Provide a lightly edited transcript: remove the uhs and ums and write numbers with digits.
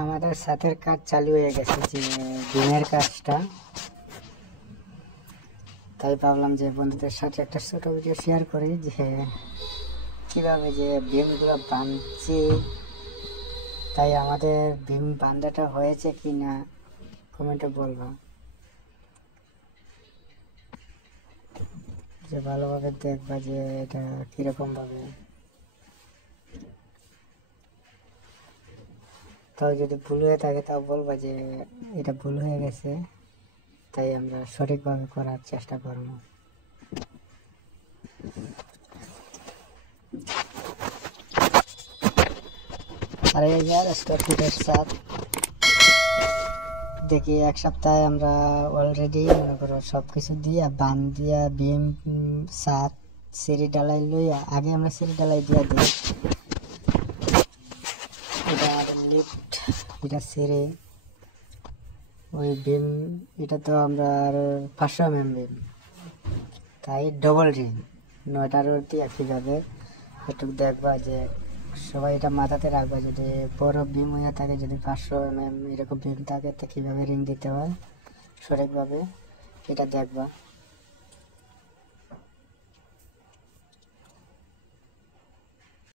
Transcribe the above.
আমাদের ছাদের কাজ চালু হয়ে গেছে, যে বিমের কাজটা। তাই ভাবলাম যে বন্ধুদের সাথে একটা ছোট ভিডিও শেয়ার করি, যে কিভাবে যে বিমগুলো বাঁধছি। তাই আমাদের বিম বাঁধাটা হয়েছে কি না কমেন্টে বলবা, যে ভালোভাবে দেখবা যে এটা কিরকম ভাবে। তাও যদি ভুল হয়ে থাকে তাও বলবা যে এটা ভুল হয়ে গেছে, তাই আমরা সঠিকভাবে করার চেষ্টা করব। আর এই যে স্কোয়ার ফিটের ছাদ, দেখি এক সপ্তাহে আমরা অলরেডি মনে করো সব কিছু দিয়া বান দিয়া বিম ছাদ সিঁড়ি ডালাই লইয়া, আগে আমরা সিঁড়ি ডালাই দিয়া দিই। এটা আমাদের লিফট, এটা সিঁড়ি, ওই বিম এটা তো আমরা আর 500 mm বিম, তাই ডবল রিং 9টা রোড দিয়ে কীভাবে একটু দেখবা, যে সবাই এটা মাথাতে রাখবা। যদি বড় বিম হয়ে থাকে, যদি 500 mm এরকম বিম থাকে, তো কীভাবে রিং দিতে হয় সঠিকভাবে এটা দেখবা।